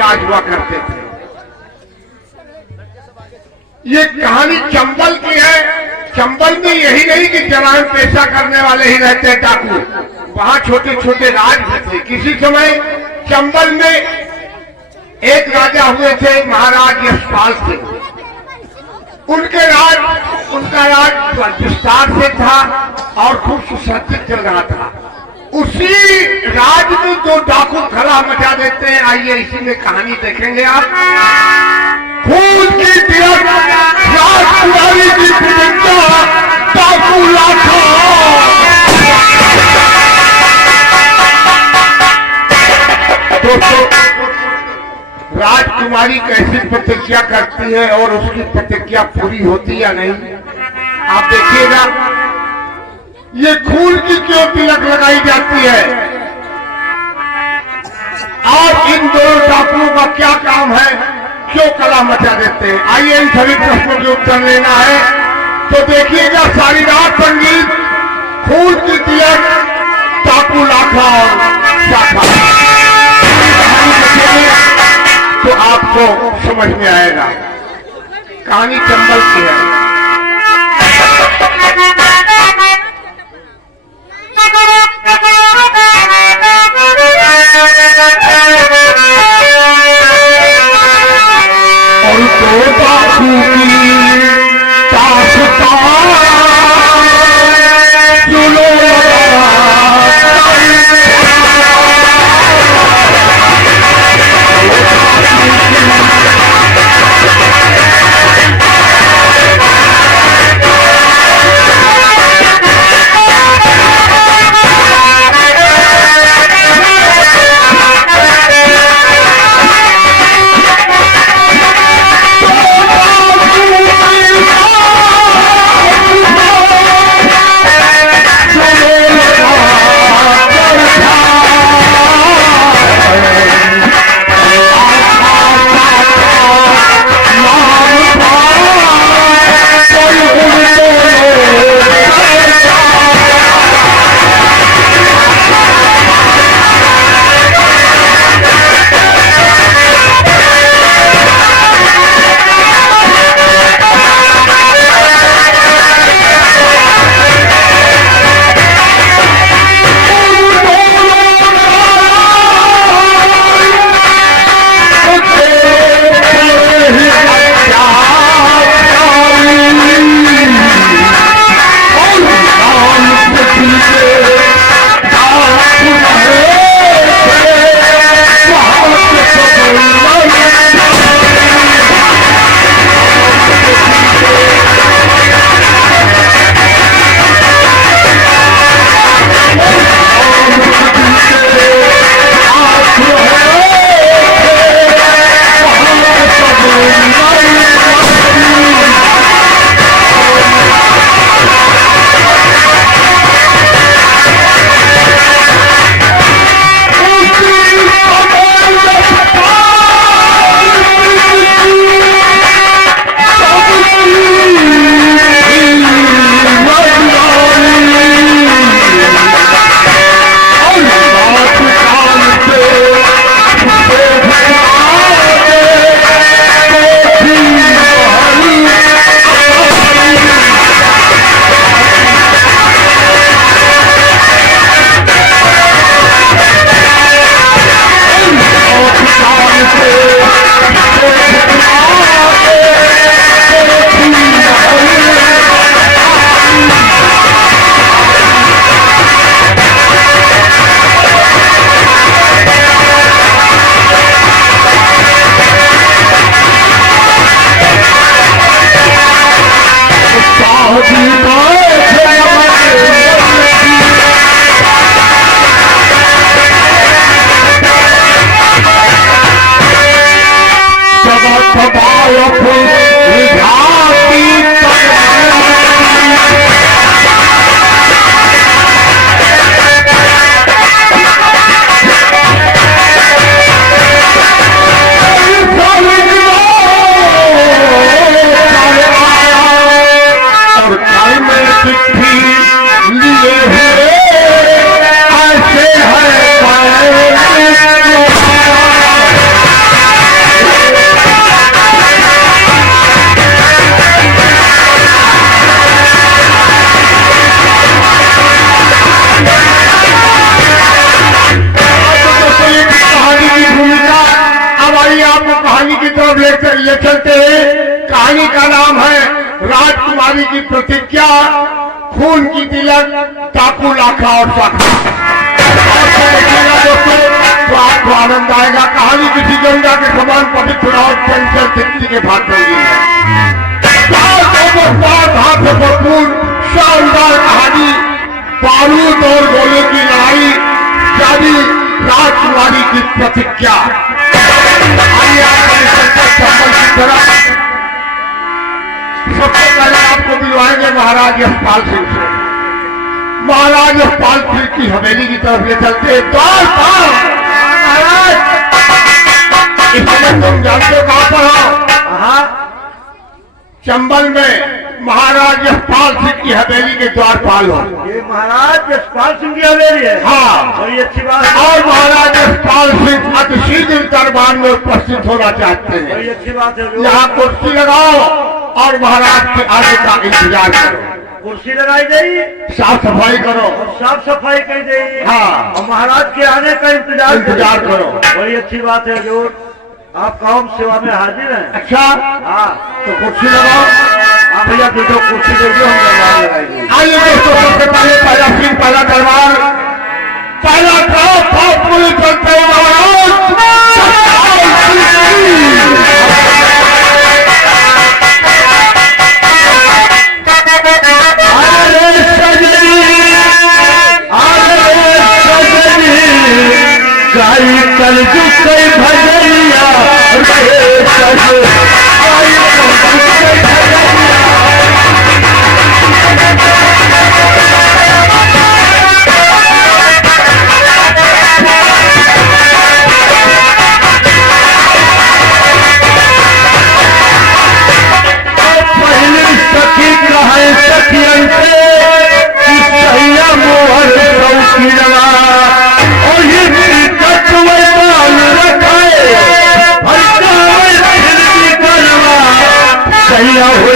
राज हुआ करते थे। ये कहानी चंबल की है। चंबल में यही नहीं कि जरान पेशा करने वाले ही रहते हैं डाकू, वहां छोटे छोटे राज भी थे। किसी समय चंबल में एक राजा हुए थे महाराज यशपाल सिंह। उनका राज विस्तार से था और खूब सुसज्जित चल रहा था। उसी राज में दो डाकू खला मचा देते हैं। आइए इसी में कहानी देखेंगे आप। खून की तिलक राजकुमारी की प्रतिज्ञा डाकू लाखा। दोस्तों, राजकुमारी कैसी प्रतिज्ञा करती है और उसकी प्रतिज्ञा पूरी होती या नहीं, आप देखिएगा। ये खून की क्यों तिलक लगाई जाती है और इन दोनों डाकुओं का क्या काम है, क्यों कला मचा देते हैं? आइए इन सभी प्रश्नों के उत्तर लेना है। तो देखिएगा, सारी रात संगीत, खून की तिलक, डाकू लाखा और शाखा, तो आपको समझ में आएगा। कहानी चंबल की है। और तो डाकू की दास्तां सुनो चलते हैं। कहानी का नाम है राजकुमारी की प्रतिज्ञा, खून की तिलक, टाकू लाखा और शाखा। दोस्तों तो आपको आनंद आएगा। कहानी किसी गंगा के समान पवित्र और चंचल तृप्ति के भाग रही है। से भरपूर शानदार कहानी, बारूद और गोले की लड़ाई, यानी राजकुमारी की प्रतिज्ञा। आइए सबसे पहले आपको मिलवाएंगे महाराज यशपाल सिंह से। महाराज यशपाल सिंह की हवेली की तरफ ले चलते हैं। इस समय तुम जानते हो कहां पर हो? चंबल में महाराज यशपाल सिंह की हवेली के द्वारपाल हो। ये महाराज यशपाल सिंह की हवेली है? हाँ, बड़ी अच्छी बात है। और महाराज यशपाल सिंह अति शीघ्र दरबार में उपस्थित होना चाहते हैं। बड़ी अच्छी बात है। यहाँ कुर्सी लगाओ और महाराज के आने का इंतजार करो। कुर्सी लगाई गई, साफ सफाई करो और साफ सफाई की गई। हाँ, और महाराज के आने का इंतजार करो। बड़ी अच्छी बात है जो आप कौम सेवा में हाजिर हैं। अच्छा, हाँ, तो कुर्सी लगाओ। हाँ भैया, देखो कुर्सी देखो, हम दरबार लगाएंगे। आइए दोस्तों, सबसे पहले पहला सिंह, पहला दरबार, पहला पूरी चलते कल कई भजनिया पहली सखी कहे सखियन से सैया मोहर की लगा और ये सैया हो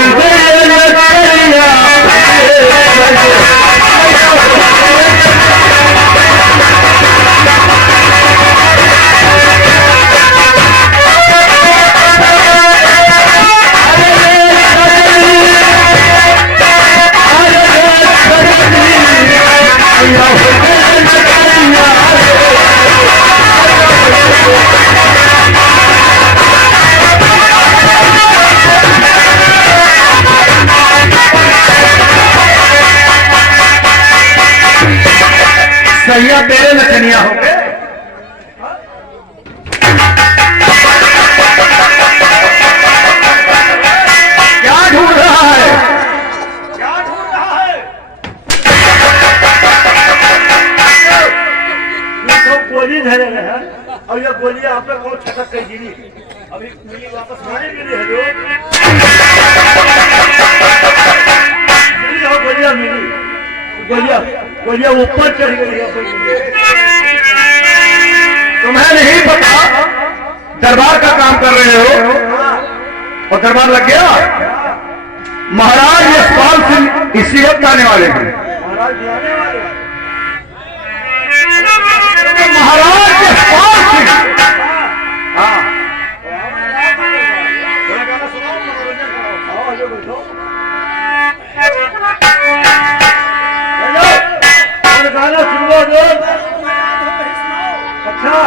सैया तेरे नचनिया हो गए। क्या ढूंढ रहा है? क्या ढूंढ रहा है? तो गोली धरे गए हैं और ये गोली आप पे कौन छटक गई गिरी, अभी मिली वापस आने के लिए है जो मिली हो गोलियां, मिली गोलियां ऊपर चढ़ गई है। तुम्हें नहीं पता दरबार का काम कर रहे हो और दरबार लग गया। महाराज यशपाल सिंह इसी वक्त आने वाले हैं। महाराज यशपाल सिंह, हाँ, गाना सुनो जो। अच्छा,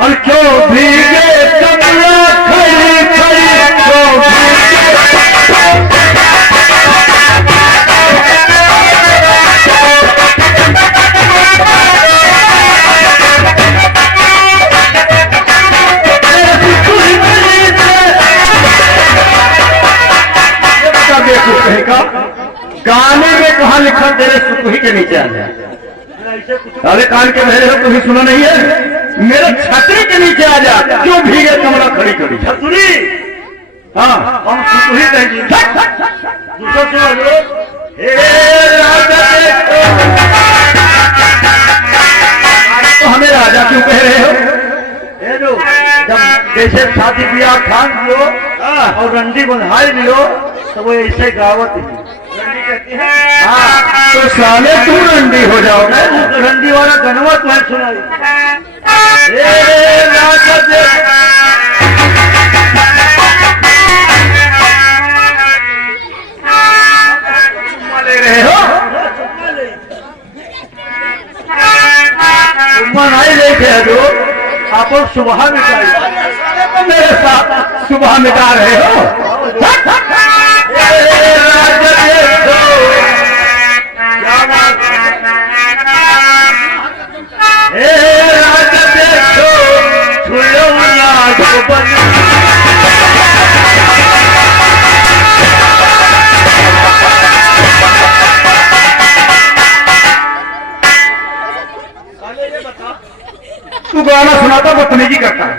और क्यों भीगे कमला खड़ी खड़ी, क्यों का गाने में कहा लिखा तेरे सुखी के नीचे आ जाए। अरे कान के बहरे हो, तुम्हें सुना नहीं है? मेरे छतरी के नीचे आ जा, क्यों भीगे कमला खड़ी खड़ी। छतरी, हाँ, हम सुखी कहेंगे। दूसरा सुनो, तो हमें राजा क्यों कह रहे हो? जब जैसे शादी ब्याह खान लियो और रंडी बंधाई लियो तो वो ऐसे गावत रंडी कहती है। हाँ, तो साले तू रंडी हो जाओगे। तो रंडी वाला गनवा तुम्हें सुनाई। मनाई नहीं थे हजूर, आप सुबह मिटाई मेरे साथ सुबह मिटा रहे हो। तू गाना सुनाता बदतमीजी करता है।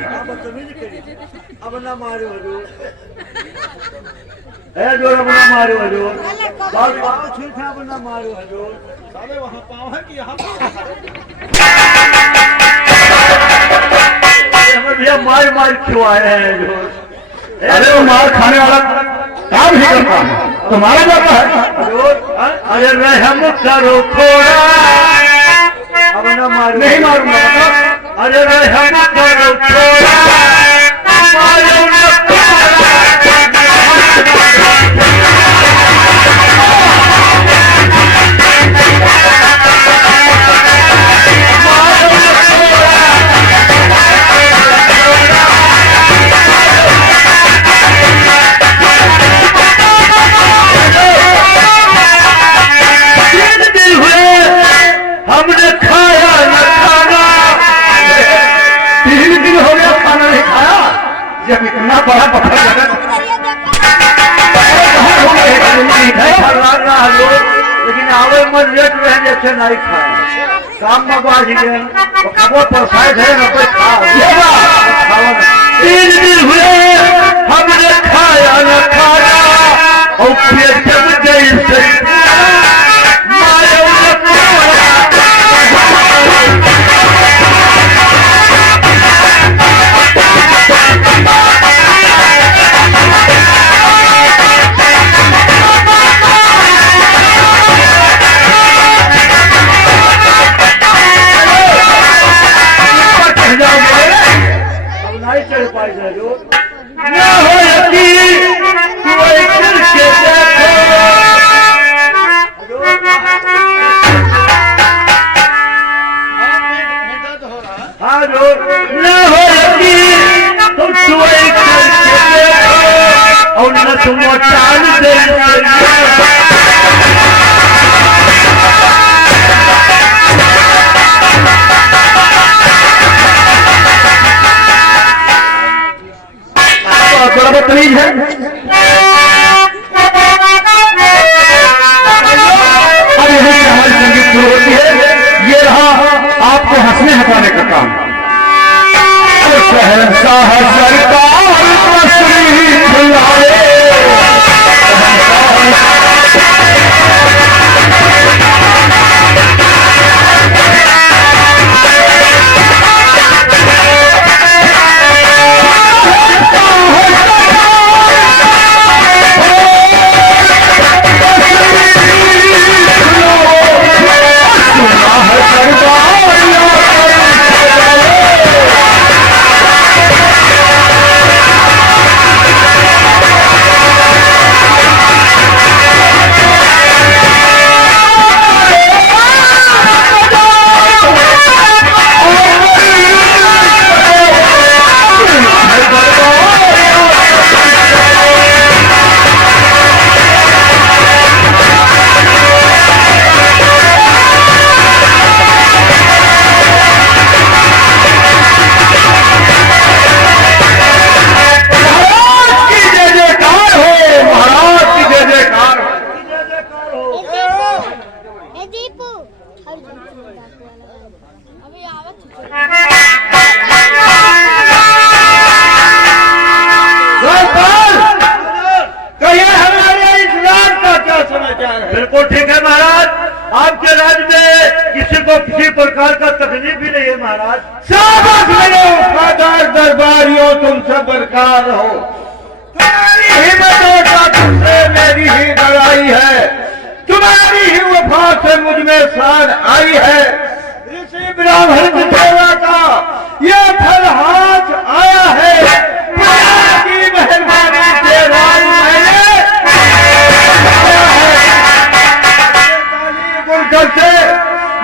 अब ना मारो हजूर, जोर अब ना मारो हजूर, पाँव छूटा अब ना मारो हजूर, साले वहाँ पाँव है कि यहाँ भैया मार मार क्यों आए हैं हजूर? अरे वो मार खाने वाला काम ही करता है, तुम्हारा जाता है हजूर। अरे रहम करो थोड़ा, अब ना मारो, नहीं मारूंगा मतलब। अरे रहम करो थोड़ा, मारो ना हमने खाया न खाना, 3 दिन हो गया खाना नहीं खाया। जब इतना बड़ा पत्थर लगा लेकिन आवे मन लेट रहे जैसे नहीं खाए, काम में बाज गए खबो परसाए थे न कोई खा 3 दिन हुए हमने खाया न खाना, और पेट जब जैसे चढ़ पाए जो न हो यकीन कोई करके देखो, हाँ जो न हो यकीन तुम कोई करके देखो, और न तुम चाल दे बड़ा बदतमीज है। अब यही से हमारी संगीत शुरू होती है। ये रहा आपको हंसने हंसाने का काम। शहंशाह सरकार तशरीफ लाए, बिल्कुल ठीक है महाराज, आपके राज्य में किसी को किसी प्रकार का तकलीफ भी नहीं है महाराज। शाबाश मेरे वफादार दरबारियों, तुम सब बरकरार रहो। तुम्हारी हिम्मतों का तुमसे मेरी ही लड़ाई है, तुम्हारी ही वफा से मुझ में शान आई है। ऋषि ब्राह्मण सेवा का ये फल हाथ आया है, की मेहरबानी से राज मैंने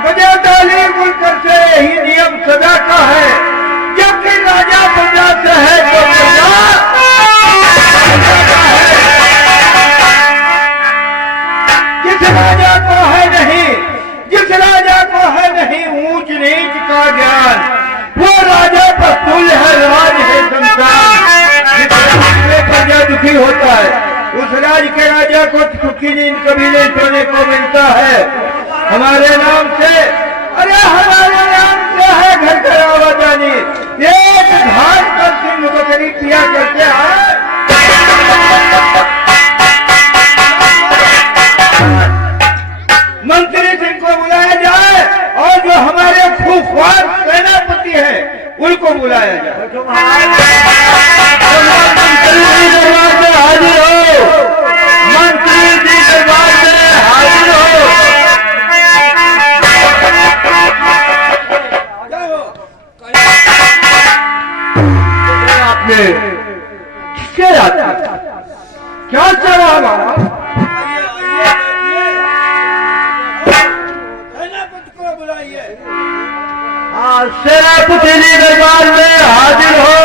मुझे तालीम करके यही नियम ही होता है। उस राज के राजा को सुखी नींद कभी नहीं सोने को मिलता है। हमारे नाम से, अरे हमारे नाम से है घर घर आवाजानी। एक घाट पर सिंह बकरी पिया करते हैं। मंत्री सिंह को बुलाया जाए और जो हमारे खूफवार सेनापति हैं उनको बुलाया जाए। दरबार में हाजिर हो, मंत्री जी दरबार में हाजिर हो। आपने किसके आता क्या चला हमारा? सेनापति जी दरबार में हाजिर हो।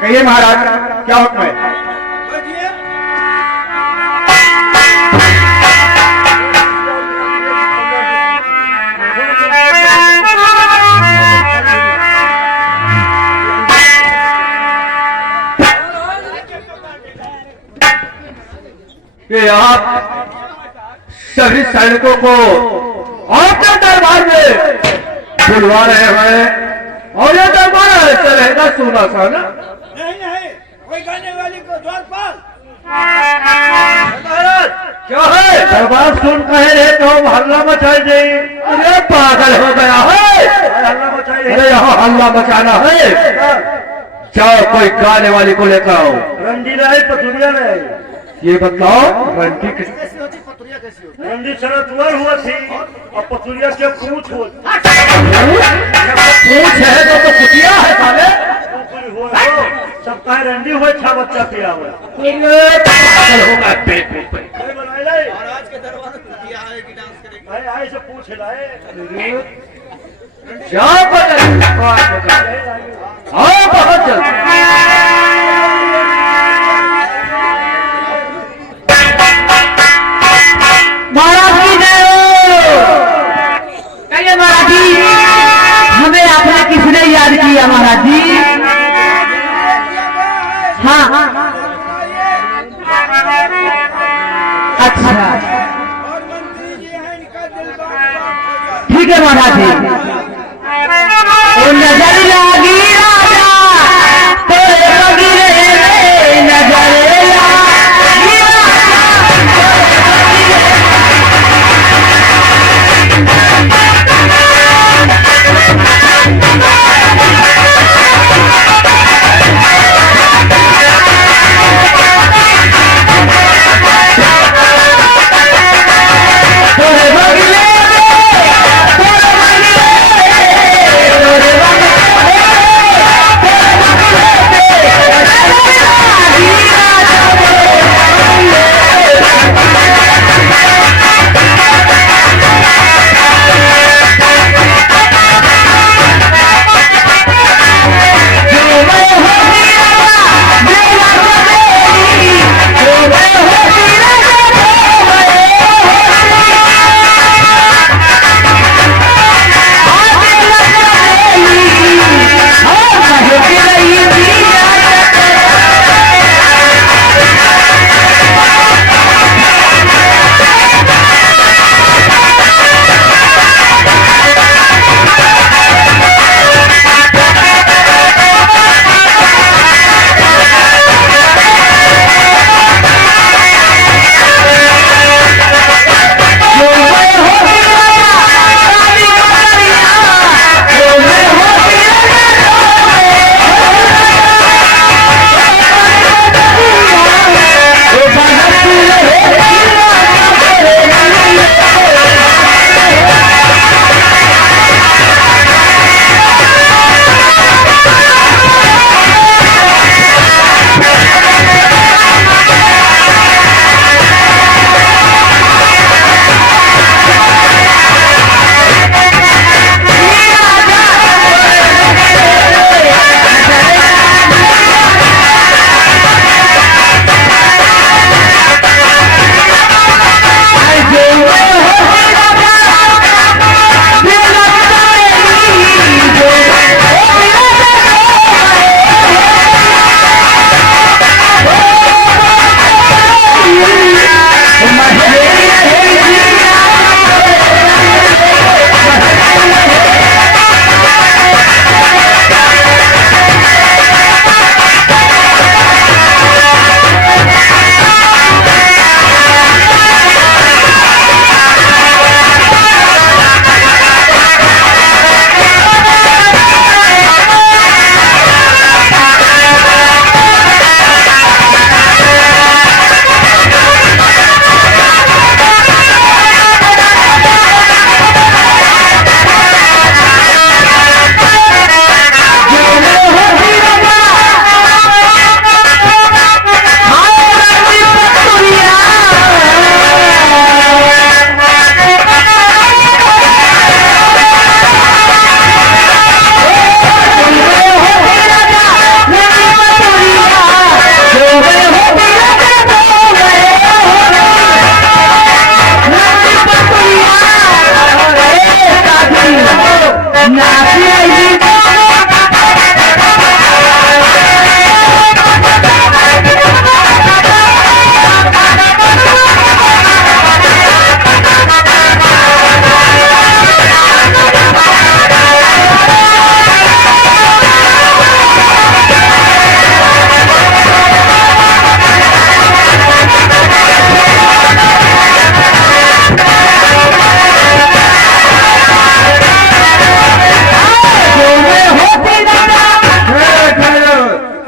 कहिए महाराज क्या हुक्म है? कि आप सभी सैनिकों को अपने दरबार में बुलवा रहे हैं और ये दरबार ऐसा रहेगा सोना सा ना? नहीं, कोई गाने वाली को द्वारपाल। क्या है? दरबार सुन कहे रहे तो हम हल्ला मचाई दें। अरे पागल हो गया है, हल्ला मचाई। अरे यहाँ हल्ला मचाना है, जाओ कोई गाने वाली को लेकर आओ। रंडी रहे पथुरिया रहे, ये बताओ रंडी कैसी होती, पथुरिया कैसी होती? रंडी सरतवर हुआ थी और पथुरिया के पूछ हो। पूछ है तो पुतिया है साले। सबका रंडी हुए छा बच्चा पिया हुआ। होगा पेट पे महाराज के दरबार में पुतिया है कि डांस करेंगे? आए से पूछ लाए। जाओ आओ बहुत जल्द। महाराज जी कहिए महाराज जी, हमें आपने किसने याद किया महाराज जी? हाँ अच्छा और मंत्री जी हैं, इनका दिल ठीक है महाराज जी। ओ नजर लागी राजा तेरे बगीरे में, नजर लागी तेरे बगीरे में, तेरे बगीरे में, तेरे बगीरे में।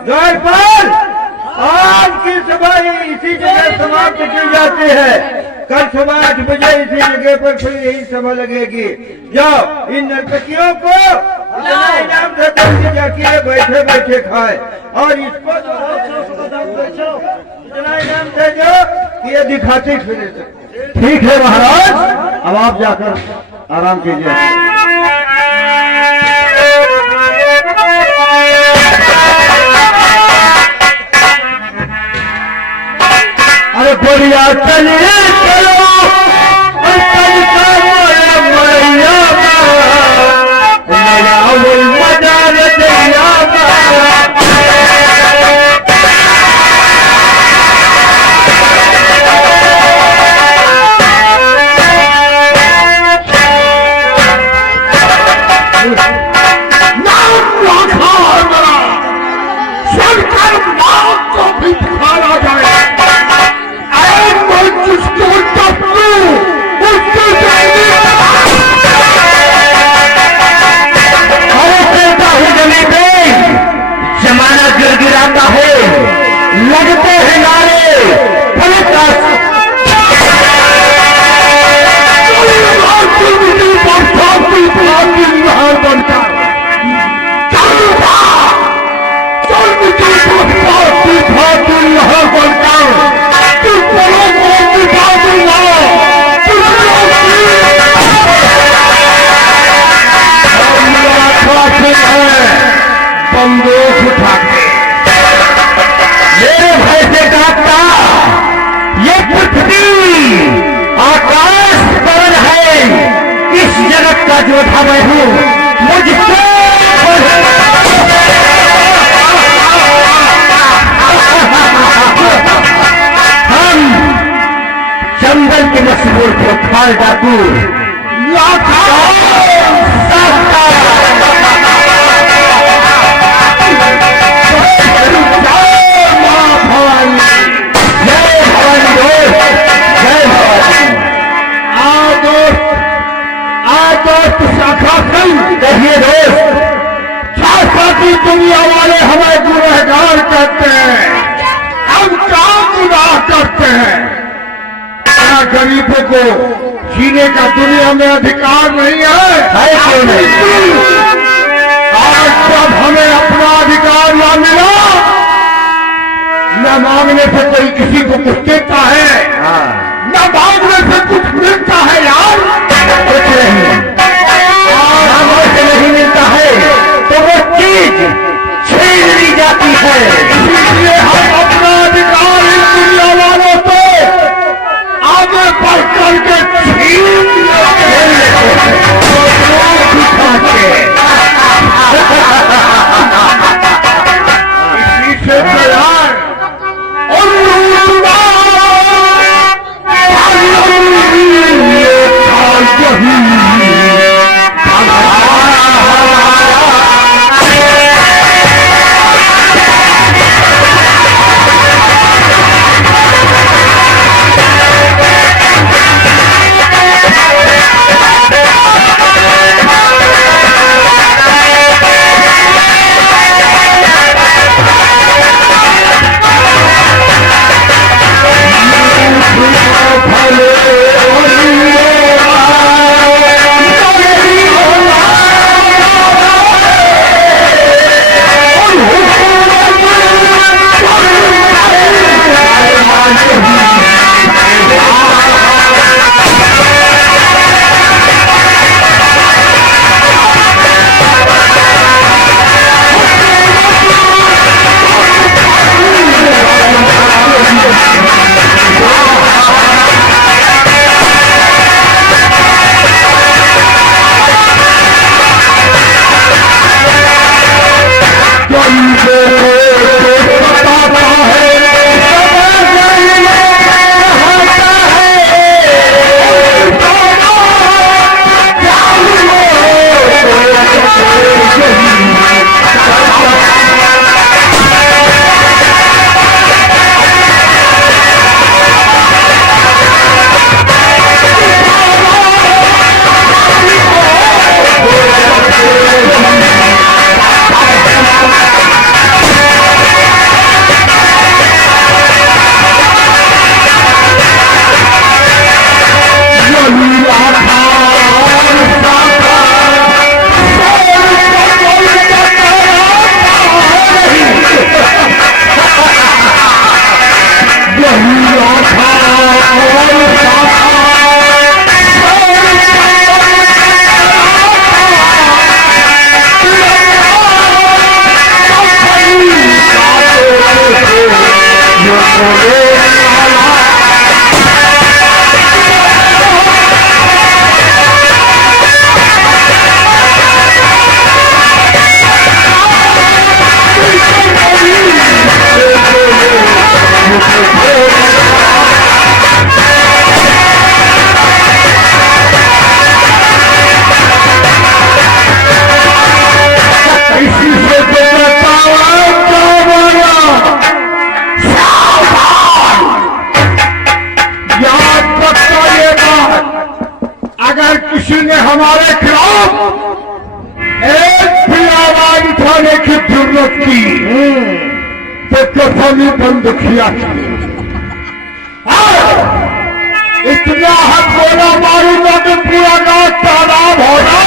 द्वारपाल, आज की सभा इसी जगह समाप्त की जाती है। कल सुबह 8 बजे इसी जगह पर फिर यही सभा लगेगी। जाओ इन नर्तकियों को इतना इनाम देते हैं जाके बैठे बैठे खाए, और इसको इतना इनाम दे दो कि ये दिखाते फिरे। ठीक है महाराज, अब आप जाकर आराम कीजिए। अरे बोलिया चलिए चलो लगते हैं नारे बंदूक उठा के मेरे भाई से कहता, ये पृथ्वी आकाश पवन है, इस जगत का जोधा मैं हूँ, मुझसे हम जंगल के मशहूर कोतवाल डाकू कहिए दोस्त, साथी दुनिया वाले हमें गुनहगार करते हैं, हम क्या गुनाह करते हैं? क्या गरीबों को जीने का दुनिया में अधिकार नहीं है? क्यों नहीं? आज जब हमें अपना अधिकार न मिला, न मांगने से कोई किसी को कुछ देता है, न मांगने से कुछ मिलता है यार, कुछ नहीं से नहीं मिलता है तो वो चीज छीन ली जाती है। इसलिए हम अपना अधिकार इन दुनिया वालों से आगे बढ़ करके छीन इसी से तैयार और तो कसमी बंद किया इतना हाथ बोला मारूंगा कि पूरा गांव तालाब होगा।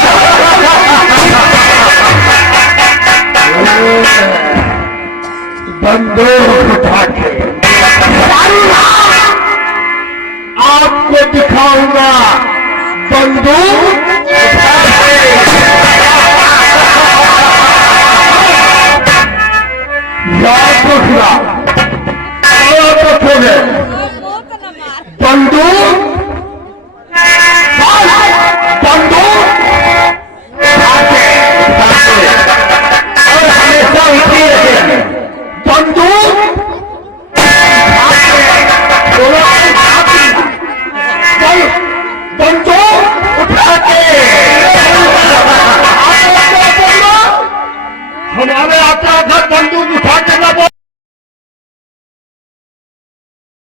बंदूक उठा के आपको दिखाऊंगा बंदूक याद रखना